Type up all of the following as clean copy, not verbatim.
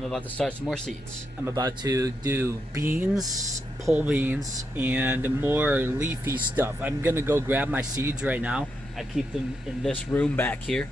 I'm about to start some more seeds. I'm about to do beans, pole beans, and more leafy stuff. I'm gonna go grab my seeds right now. I keep them in this room back here,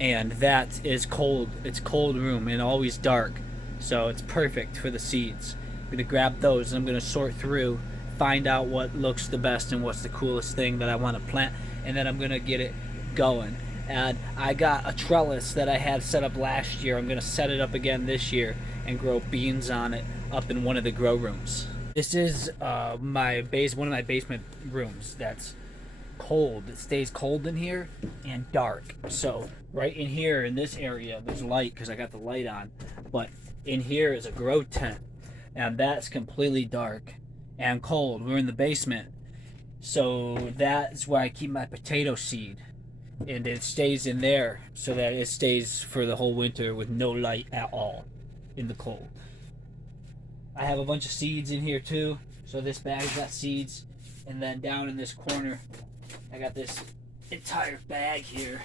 and that is cold. It's cold room and always dark, so it's perfect for the seeds. I'm gonna grab those and I'm gonna sort through, find out what looks the best and what's the coolest thing that I want to plant, and then I'm gonna get it going. And I got a trellis that I had set up last year. I'm gonna set it up again this year and grow beans on it up in one of the grow rooms. This is one of my basement rooms that's cold. It stays cold in here and dark. So right in here in this area there's light because I got the light on, but in here is a grow tent and that's completely dark and cold. We're in the basement, so that's where I keep my potato seed, and it stays in there so that it stays for the whole winter with no light at all in the cold. I have a bunch of seeds in here too, so this bag's got seeds, and then down in this corner I got this entire bag here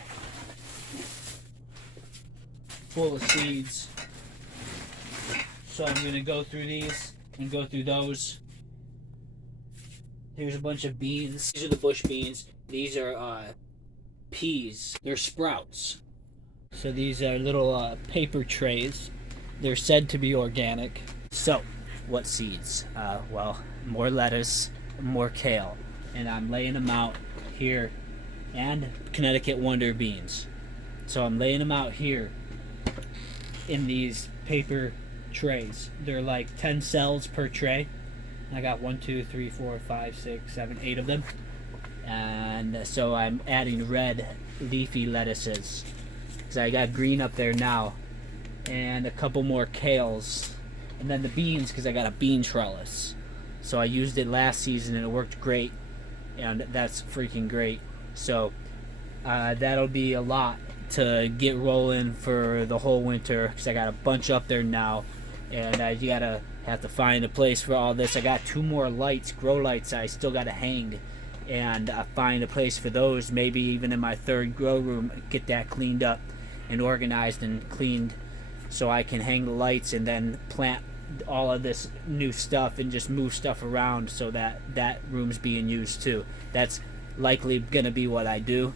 full of seeds. So I'm going to go through these and go through those. Here's a bunch of beans. These are the bush beans. These are peas. They're sprouts. So these are little paper trays. They're said to be organic. So, what seeds? Well, more lettuce, more kale. And I'm laying them out here, and Connecticut Wonder beans. So I'm laying them out here in these paper trays. They're like 10 cells per tray. I got 1, 2, 3, 4, 5, 6, 7, 8 of them. And so I'm adding red leafy lettuces because I got green up there now, and a couple more kales, and then the beans because I got a bean trellis. So I used it last season and it worked great, and that's freaking great. So that'll be a lot to get rolling for the whole winter because I got a bunch up there now, and I gotta have to find a place for all this. I got 2 more lights, grow lights I still gotta hang, and find a place for those, maybe even in my 3rd grow room, get that cleaned up and organized and cleaned so I can hang the lights and then plant all of this new stuff and just move stuff around so that that room's being used too. That's likely gonna be what I do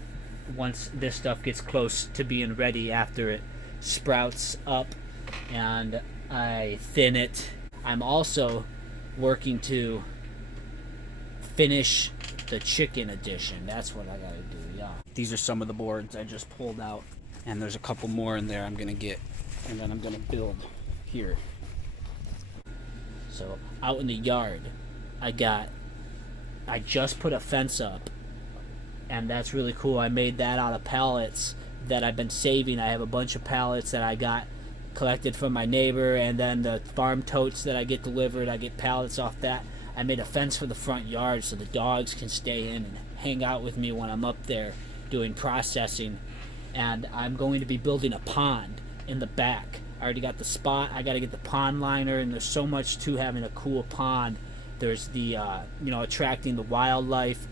once this stuff gets close to being ready, after it sprouts up and I thin it. I'm also working to finish the chicken edition. That's what I gotta do, yeah. These are some of the boards I just pulled out, and there's a couple more in there I'm gonna get, and then I'm gonna build here. So out in the yard, I just put a fence up, and that's really cool. I made that out of pallets that I've been saving. I have a bunch of pallets that I got collected from my neighbor, and then the farm totes that I get delivered, I get pallets off that. I made a fence for the front yard so the dogs can stay in and hang out with me when I'm up there doing processing. And I'm going to be building a pond in the back. I already got the spot. I got to get the pond liner, and there's so much to having a cool pond. There's the attracting the wildlife.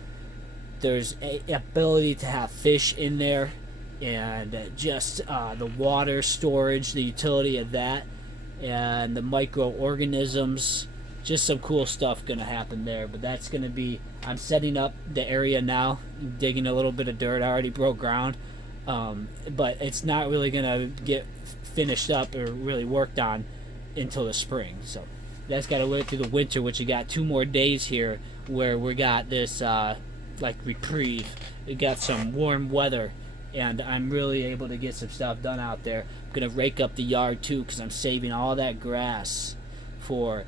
There's a ability to have fish in there, and just the water storage, the utility of that, and the microorganisms. Just some cool stuff gonna happen there. But that's gonna be, I'm setting up the area now, digging a little bit of dirt. I already broke ground, but it's not really gonna get finished up or really worked on until the spring. So that's gotta wait through the winter, which we got 2 more days here where we got this like reprieve. We got some warm weather, and I'm really able to get some stuff done out there. I'm gonna rake up the yard too because I'm saving all that grass for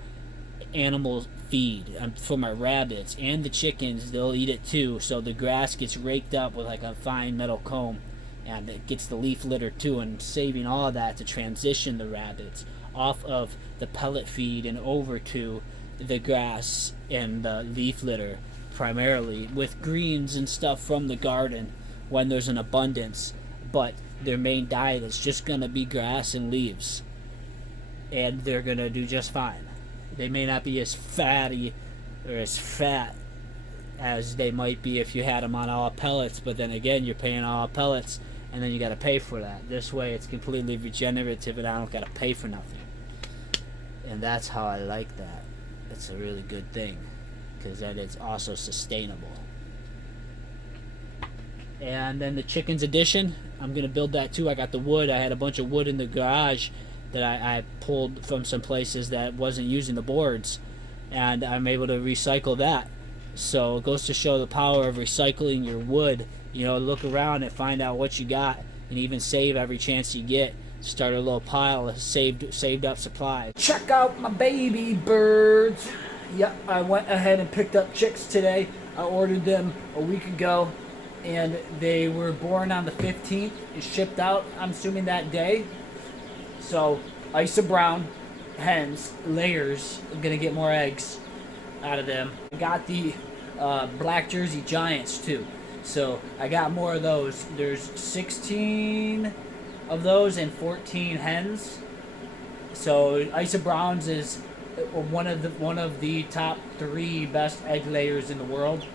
animal feed, for my rabbits and the chickens. They'll eat it too, so the grass gets raked up with like a fine metal comb, and it gets the leaf litter too, and saving all of that to transition the rabbits off of the pellet feed and over to the grass and the leaf litter, primarily with greens and stuff from the garden when there's an abundance. But their main diet is just gonna be grass and leaves, and they're gonna do just fine. They may not be as fatty or as fat as they might be if you had them on all pellets, but then again, you're paying all pellets and then you got to pay for that. This way it's completely regenerative and I don't got to pay for nothing. And that's how I like that. It's a really good thing, because then it's also sustainable. And then the chickens addition, I'm going to build that too. I got the wood. I had a bunch of wood in the garage that I pulled from some places that wasn't using the boards, and I'm able to recycle that. So it goes to show the power of recycling your wood. You know, look around and find out what you got, and even save every chance you get. Start a little pile of saved up supplies. Check out my baby birds. Yep, I went ahead and picked up chicks today. I ordered them a week ago, and they were born on the 15th and shipped out, I'm assuming, that day. So Isa Brown hens, layers, I'm gonna get more eggs out of them. I got the Black Jersey Giants too, so I got more of those. There's 16 of those and 14 hens. So Isa Brown's is one of the top 3 best egg layers in the world,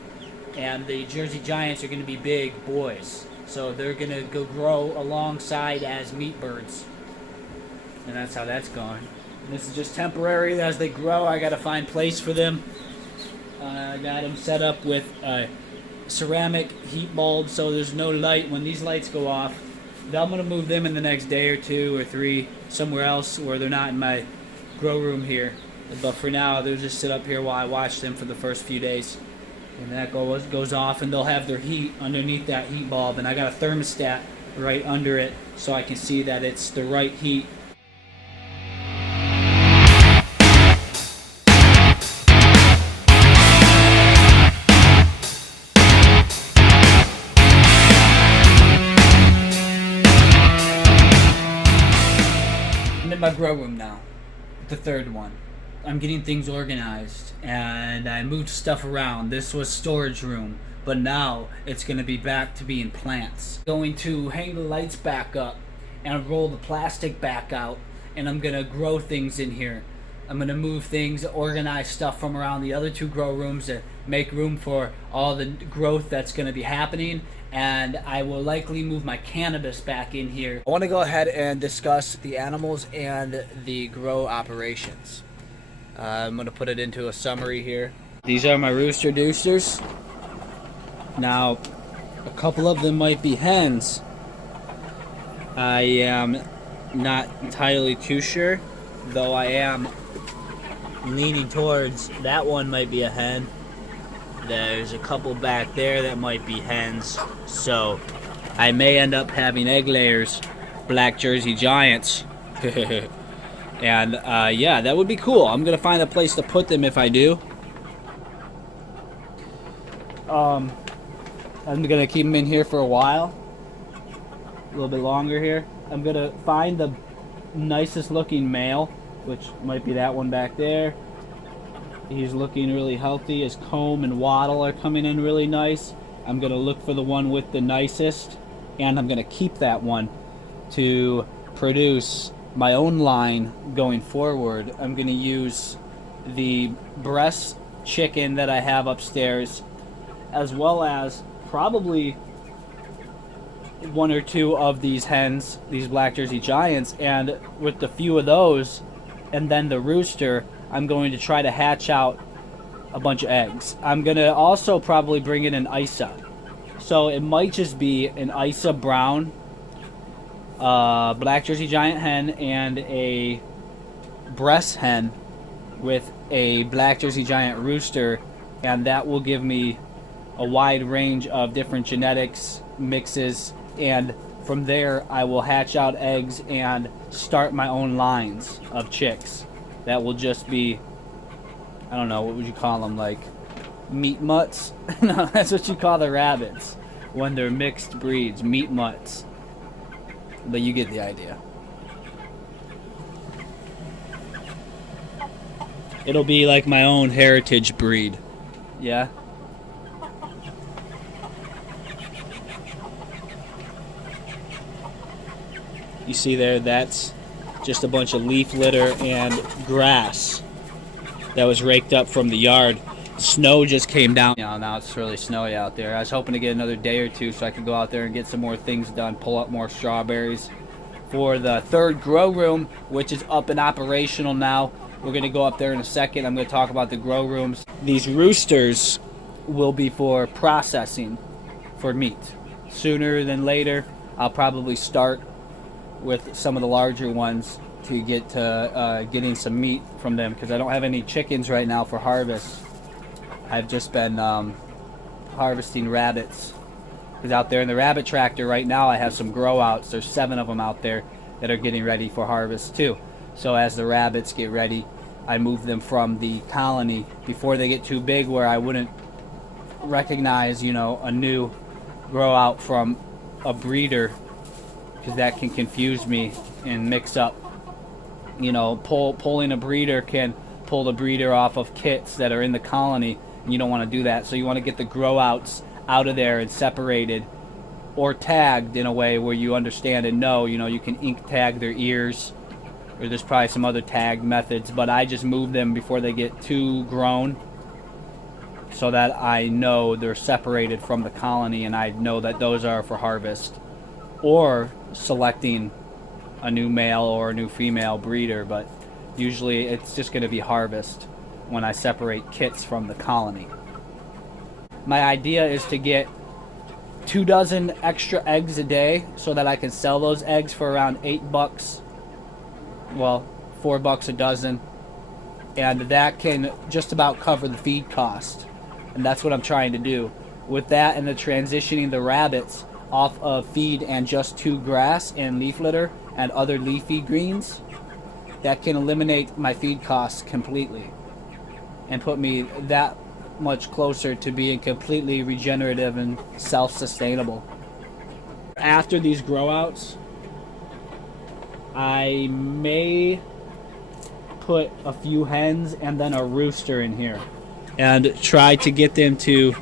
and the Jersey Giants are going to be big boys, so they're going to go grow alongside as meat birds, and that's how that's going. And this is just temporary. As they grow, I got to find place for them. I got them set up with a ceramic heat bulb, so there's no light when these lights go off. I'm going to move them in the next day or 2 or 3 somewhere else where they're not in my grow room here. But for now, they'll just sit up here while I watch them for the first few days. And that goes off, and they'll have their heat underneath that heat bulb. And I got a thermostat right under it so I can see that it's the right heat. My grow room now, the third one. I'm getting things organized, and I moved stuff around. This was storage room, but now it's going to be back to being plants. Going to hang the lights back up and roll the plastic back out, and I'm going to grow things in here. I'm going to move things, organize stuff from around the other 2 grow rooms to make room for all the growth that's going to be happening. And I will likely move my cannabis back in here. I want to go ahead and discuss the animals and the grow operations. I'm going to put it into a summary here. These are my rooster doosters. Now, a couple of them might be hens. I am not entirely too sure, though I am leaning towards that one might be a hen. There's a couple back there that might be hens, so I may end up having egg layers, Black Jersey Giants. And yeah, that would be cool. I'm gonna find a place to put them if I do. I'm gonna keep them in here for a while, a little bit longer here. I'm gonna find the nicest looking male, which might be that one back there. He's looking really healthy. His comb and wattle are coming in really nice. I'm going to look for the one with the nicest, and I'm going to keep that one to produce my own line going forward. I'm going to use the breast chicken that I have upstairs, as well as probably 1 or 2 of these hens, these Black Jersey Giants, and with the few of those, and then the rooster, I'm going to try to hatch out a bunch of eggs. I'm going to also probably bring in an Isa. So it might just be an Isa Brown, Black Jersey Giant hen, and a breast hen with a Black Jersey Giant rooster. And that will give me a wide range of different genetics mixes. And from there, I will hatch out eggs and start my own lines of chicks. That will just be, I don't know, what would you call them, like meat mutts? No, that's what you call the rabbits when they're mixed breeds, meat mutts. But you get the idea. It'll be like my own heritage breed. Yeah? You see there, that's just a bunch of leaf litter and grass that was raked up from the yard. Snow just came down. You know, now it's really snowy out there. I was hoping to get another day or two so I could go out there and get some more things done, pull up more strawberries. For the third grow room, which is up and operational now, we're going to go up there in a second. I'm going to talk about the grow rooms. These roosters will be for processing for meat. Sooner than later, I'll probably start with some of the larger ones to get to getting some meat from them, because I don't have any chickens right now for harvest. I've just been harvesting rabbits. Because out there in the rabbit tractor right now, I have some grow outs. There's 7 of them out there that are getting ready for harvest too. So as the rabbits get ready, I move them from the colony before they get too big where I wouldn't recognize, you know, a new grow out from a breeder, because that can confuse me and mix up. You know, pulling a breeder can pull the breeder off of kits that are in the colony, and you don't want to do that. So you want to get the grow outs out of there and separated or tagged in a way where you understand and know, you know, you can ink tag their ears, or there's probably some other tag methods, but I just move them before they get too grown so that I know they're separated from the colony, and I know that those are for harvest or selecting a new male or a new female breeder. But usually it's just going to be harvest when I separate kits from the colony. My idea is to get 2 dozen extra eggs a day so that I can sell those eggs for around $8. Well, $4 a dozen. And that can just about cover the feed cost. And that's what I'm trying to do. With that and the transitioning the rabbits off of feed and just to grass and leaf litter and other leafy greens, that can eliminate my feed costs completely and put me that much closer to being completely regenerative and self-sustainable. After these grow outs, I may put a few hens and then a rooster in here and try to get them to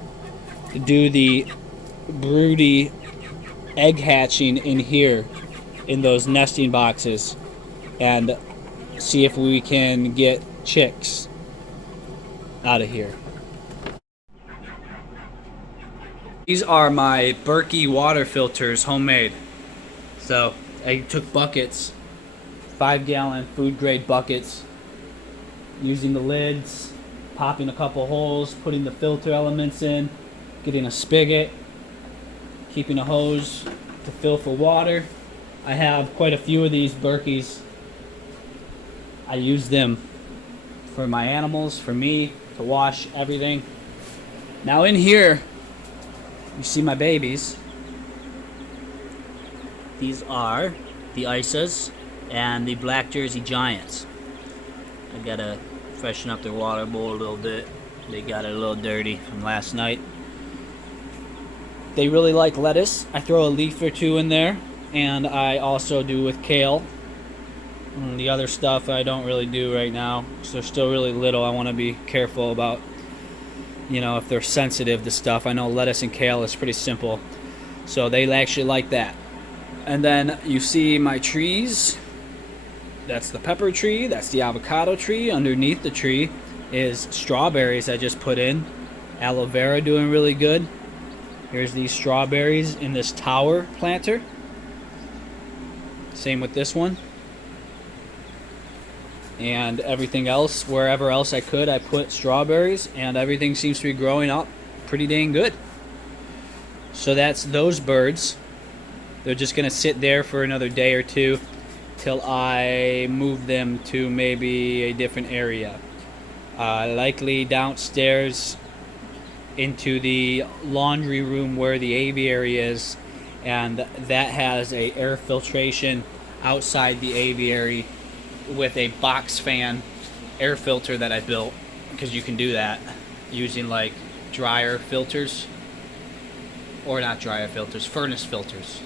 do the broody egg hatching in here in those nesting boxes and see if we can get chicks out of here. These are my Berkey water filters, homemade. So I took buckets, 5-gallon food grade buckets, using the lids, popping a couple holes, putting the filter elements in, getting a spigot, keeping a hose to fill for water. I have quite a few of these Berkeys. I use them for my animals, for me, to wash everything. Now in here, you see my babies. These are the Isas and the Black Jersey Giants. I gotta freshen up their water bowl a little bit. They got it a little dirty from last night. They really like lettuce. I throw a leaf or two in there, and I also do with kale. And the other stuff I don't really do right now, because they're still really little. I want to be careful about, you know, if they're sensitive to stuff. I know lettuce and kale is pretty simple, so they actually like that. And then you see my trees. That's the pepper tree, that's the avocado tree. Underneath the tree is strawberries I just put in. Aloe vera doing really good. Here's these strawberries in this tower planter. Same with this one. And everything else, wherever else I could, I put strawberries, and everything seems to be growing up pretty dang good. So that's those birds. They're just going to sit there for another day or two till I move them to maybe a different area. Likely downstairs into the laundry room where the aviary is, and that has a air filtration outside the aviary with a box fan air filter that I built, because you can do that using like dryer filters, or not dryer filters, furnace filters.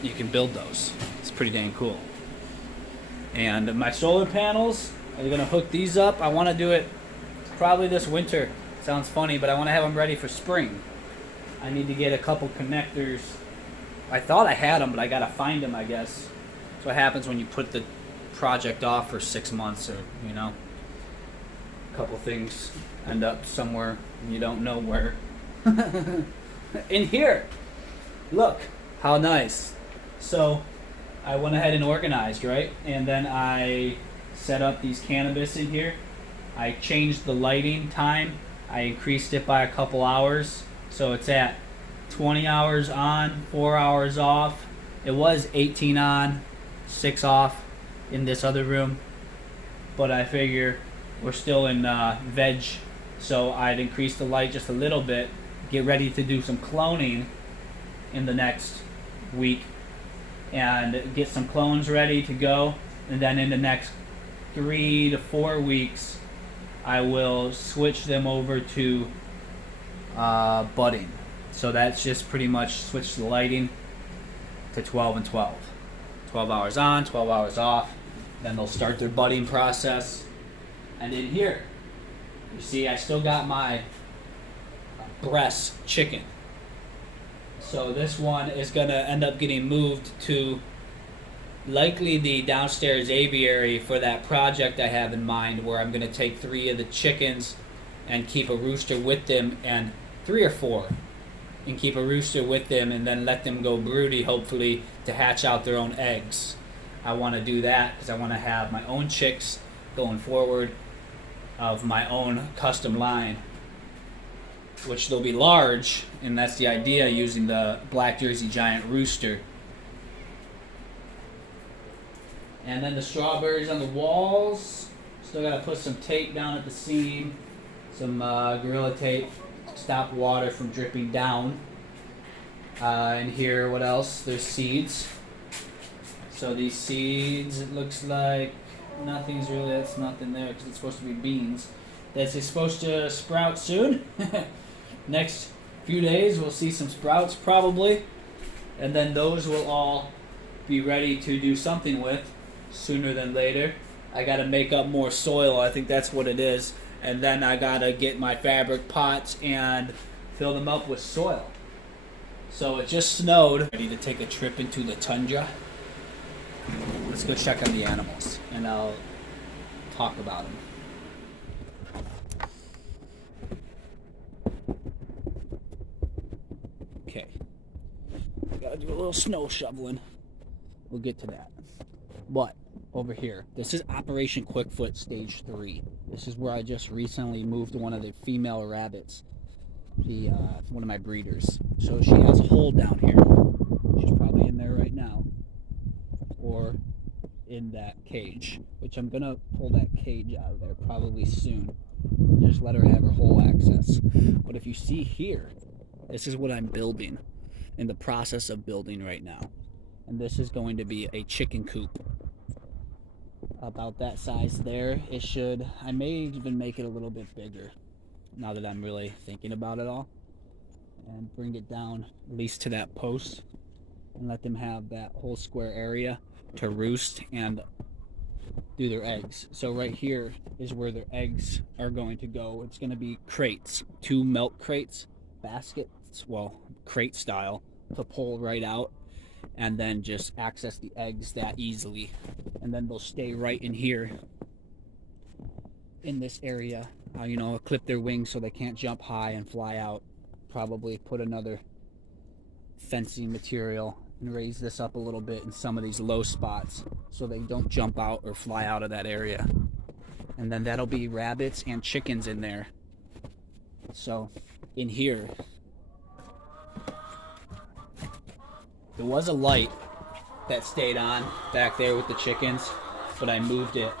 You can build those. It's pretty dang cool. And my solar panels, I'm gonna hook these up. I want to do it probably this winter. Sounds funny, but I want to have them ready for spring. I need to get a couple connectors. I thought I had them, but I gotta find them, I guess. That's what happens when you put the project off for 6 months, or, you know. couple things end up somewhere you don't know where. In here, look how nice. So I went ahead and organized, right? And then I set up these cannabis in here. I changed the lighting time. I increased it by a couple hours. So it's at 20 hours on, 4 hours off. It was 18 on, 6 off in this other room. But I figure we're still in veg, so I'd increase the light just a little bit, get ready to do some cloning in the next week, and get some clones ready to go. And then in the next 3 to 4 weeks, I will switch them over to budding. So that's just pretty much switch the lighting to 12 and 12. 12 hours on, 12 hours off. Then they'll start their budding process. And in here, you see I still got my breast chicken. So this one is going to end up getting moved to likely the downstairs aviary for that project I have in mind, where I'm going to take 3 of the chickens and keep a rooster with them, and 3 or 4, and keep a rooster with them, and then let them go broody, hopefully, to hatch out their own eggs. I want to do that because I want to have my own chicks going forward of my own custom line, which they'll be large, and that's the idea, using the Black Jersey Giant rooster. And then the strawberries on the walls. Still got to put some tape down at the seam, some Gorilla Tape to stop water from dripping down. And here, what else? There's seeds. So these seeds, it looks like nothing's really, that's nothing there because it's supposed to be beans. This is supposed to sprout soon. Next few days we'll see some sprouts probably. And then those will all be ready to do something with sooner than later. I gotta make up more soil, I think that's what it is. And then I gotta get my fabric pots and fill them up with soil. So it just snowed. Ready to take a trip into the tundra. Let's go check on the animals, and I'll talk about them. Okay. Gotta do a little snow shoveling. We'll get to that. But over here, this is Operation Quickfoot Stage 3. This is where I just recently moved one of the female rabbits. One of my breeders. So she has a hole down here. She's probably in there right now. Or in that cage, which I'm gonna pull that cage out of there probably soon. Just let her have her hole access. But if you see here, this is what I'm building, in the process of building right now. And this is going to be a chicken coop. About that size there. It should, I may even make it a little bit bigger now that I'm really thinking about it all. And bring it down at least to that post and let them have that whole square area to roost and do their eggs. So right here is where their eggs are going to go. It's going to be crates, 2 milk crates, baskets, well, crate style, to pull right out and then just access the eggs that easily. And then they'll stay right in here in this area. Clip their wings so they can't jump high and fly out. Probably put another fencing material and raise this up a little bit in some of these low spots so they don't jump out or fly out of that area. And then that'll be rabbits and chickens in there. So in here, there was a light that stayed on back there with the chickens, but I moved it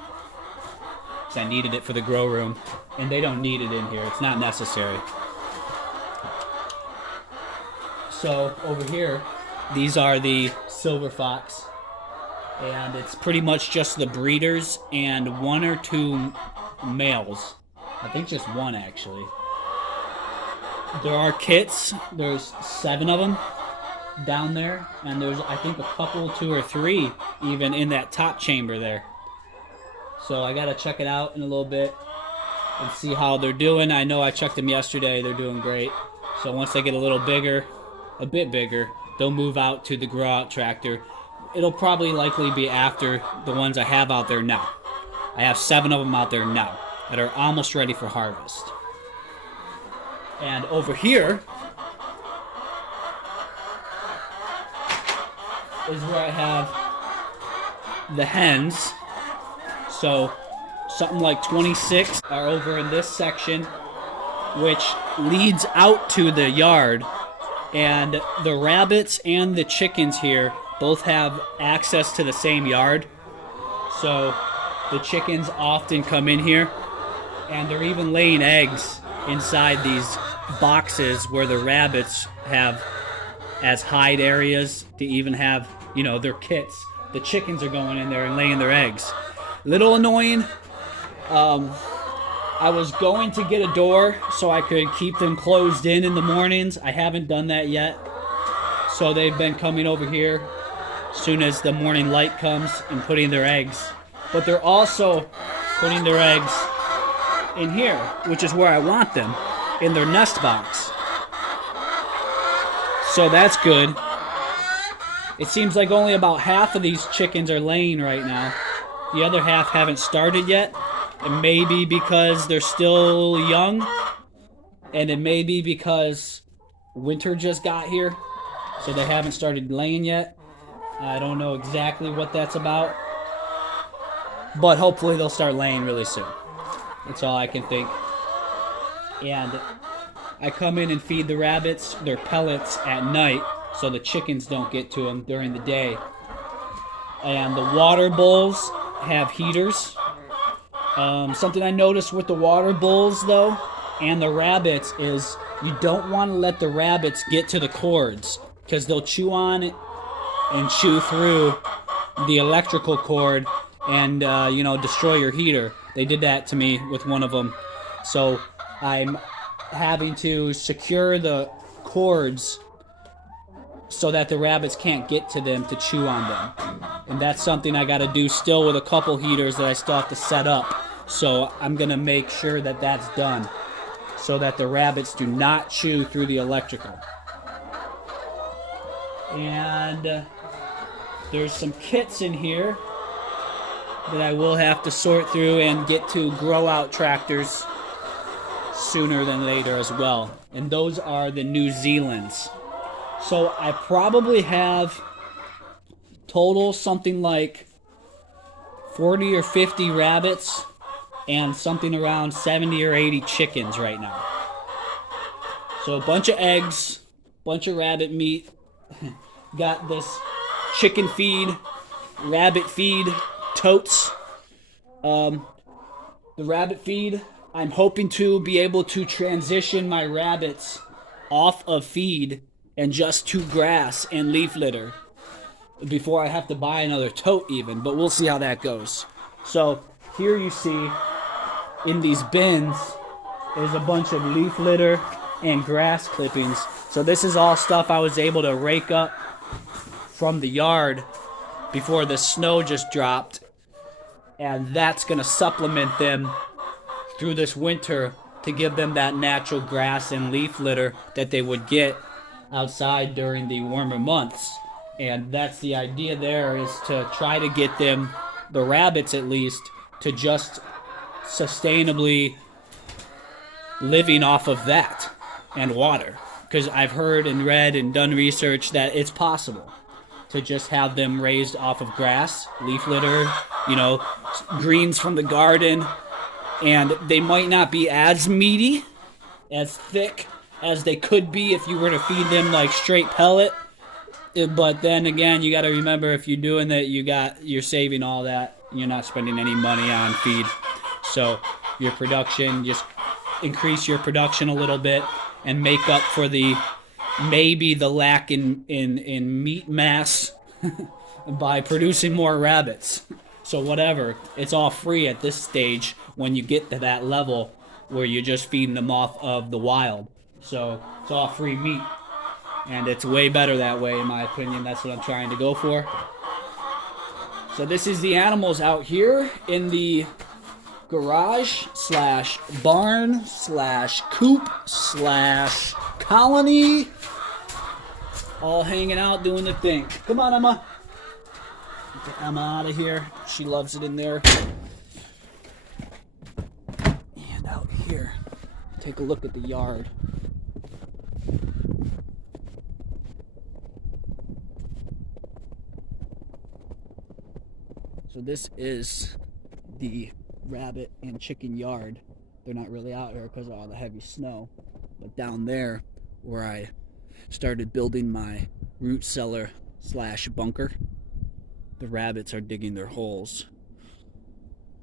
because I needed it for the grow room, and they don't need it in here. It's not necessary. So over here, these are the silver fox, and it's pretty much just the breeders and 1 or 2 males. I think just 1 actually. There are kits. There's 7 of them down there, and there's I think a couple, 2 or 3 even in that top chamber there. So I gotta check it out in a little bit and see how they're doing. I know I checked them yesterday. They're doing great. So once they get a little bigger, a bit bigger, they'll move out to the grow out tractor. It'll probably likely be after the ones I have out there now. I have 7 of them out there now. that are almost ready for harvest. And over here is where I have the hens. So something like 26 are over in this section, which leads out to the yard. And the rabbits and the chickens here both have access to the same yard. So the chickens often come in here, and they're even laying eggs inside these boxes where the rabbits have as hide areas to even have, you know, their kits. The chickens are going in there and laying their eggs. Little annoying. I was going to get a door so I could keep them closed in the mornings. I haven't done that yet. So they've been coming over here as soon as the morning light comes and putting their eggs. But they're also putting their eggs in here, which is where I want them, in their nest box. So that's good. It seems like only about half of these chickens are laying right now. The other half haven't started yet. It may be because they're still young, and it may be because winter just got here, so they haven't started laying yet. I don't know exactly what that's about, but hopefully they'll start laying really soon. That's all I can think. And I come in and feed the rabbits their pellets at night so the chickens don't get to them during the day. And the water bowls have heaters. Something I noticed with the water bowls, though, and the rabbits is you don't want to let the rabbits get to the cords, because they'll chew on it and chew through the electrical cord and, destroy your heater. They did that to me with one of them. So I'm having to secure the cords so that the rabbits can't get to them to chew on them. And that's something I got to do still with a couple heaters that I still have to set up. So I'm going to make sure that that's done so that the rabbits do not chew through the electrical. And there's some kits in here that I will have to sort through and get to grow out tractors sooner than later as well. And those are the New Zealands. So I probably have total something like 40 or 50 rabbits and something around 70 or 80 chickens right now. So a bunch of eggs, bunch of rabbit meat. Got this chicken feed, rabbit feed, totes. The rabbit feed, I'm hoping to be able to transition my rabbits off of feed and just to grass and leaf litter before I have to buy another tote even, but we'll see how that goes. So here you see in these bins is a bunch of leaf litter and grass clippings. So this is all stuff I was able to rake up from the yard before the snow just dropped, and that's going to supplement them through this winter to give them that natural grass and leaf litter that they would get outside during the warmer months. And that's the idea there, is to try to get them, the rabbits at least, to just sustainably living off of that and water. Because I've heard and read and done research that it's possible to just have them raised off of grass, leaf litter, greens from the garden, and they might not be as meaty, as thick as they could be if you were to feed them like straight pellet. But then again, you got to remember, if you're doing that, you're saving all that. You're not spending any money on feed. So your production, just increase your production a little bit and make up for maybe the lack in meat mass by producing more rabbits. So whatever, it's all free at this stage when you get to that level where you're just feeding them off of the wild. So it's all free meat. And it's way better that way, in my opinion. That's what I'm trying to go for. So this is the animals out here in the garage / barn / coop / colony. All hanging out, doing the thing. Come on, Emma. Get Emma out of here. She loves it in there. here. Take a look at the yard. So this is the rabbit and chicken yard. They're not really out here because of all the heavy snow. But down there, where I started building my root cellar / bunker, the rabbits are digging their holes.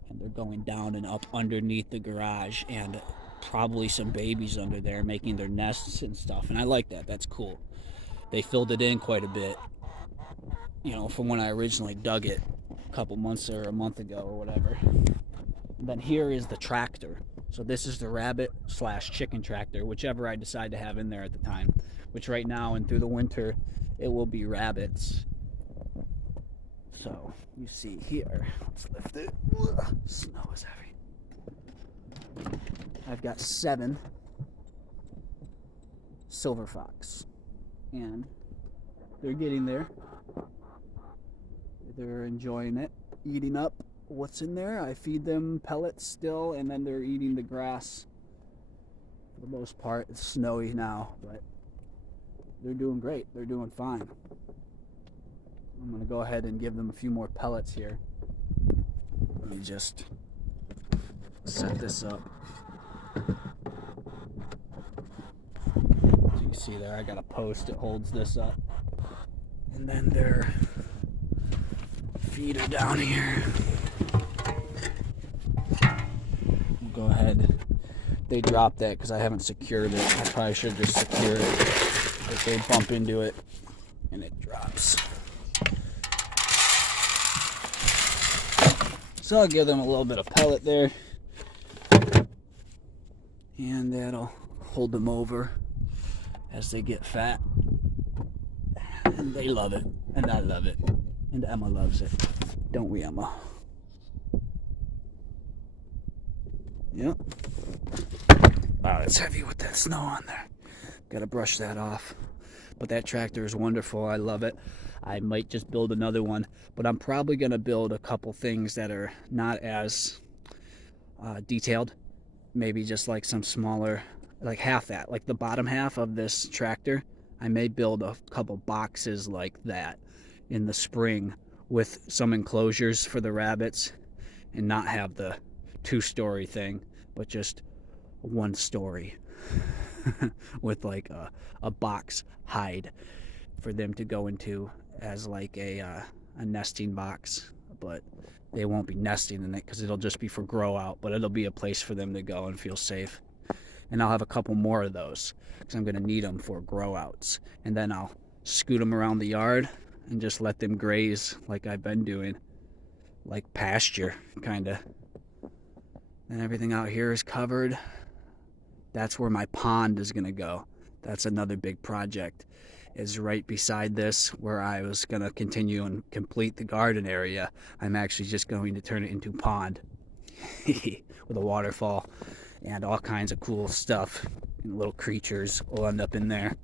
And they're going down and up underneath the garage, and probably some babies under there making their nests and stuff. And I like that. That's cool. They filled it in quite a bit, from when I originally dug it a couple months or a month ago or whatever. And then here is the tractor. So this is the rabbit / chicken tractor, whichever I decide to have in there at the time, which right now and through the winter, it will be rabbits. So you see here, let's lift it. Snow is heavy. I've got 7 silver fox, and they're getting there. They're enjoying it, eating up what's in there. I feed them pellets still, and then they're eating the grass. For the most part, it's snowy now, but they're doing great. They're doing fine. I'm going to go ahead and give them a few more pellets here. Let me just set this up. So you see there, I got a post that holds this up. And then their feeder down here. We'll go ahead. They dropped that because I haven't secured it. I probably should just secure it. If they bump into it and it drops. So I'll give them a little bit of pellet there, and that'll hold them over as they get fat. And they love it, and I love it, and Emma loves it. Don't we, Emma? Yep. Wow, it's heavy with that snow on there. Gotta brush that off. But that tractor is wonderful. I love it. I might just build another one, but I'm probably going to build a couple things that are not as detailed. Maybe just like some smaller, like half that, like the bottom half of this tractor. I may build a couple boxes like that in the spring with some enclosures for the rabbits, and not have the 2-story thing, but just 1 story with like a box hide for them to go into as like a nesting box. But they won't be nesting in it because it'll just be for grow out, but it'll be a place for them to go and feel safe. And I'll have a couple more of those because I'm going to need them for grow outs. And then I'll scoot them around the yard and just let them graze like I've been doing, like pasture kind of. And everything out here is covered. That's where my pond is going to go. That's another big project, is right beside this where I was going to continue and complete the garden area. I'm actually just going to turn it into a pond with a waterfall and all kinds of cool stuff. And little creatures will end up in there.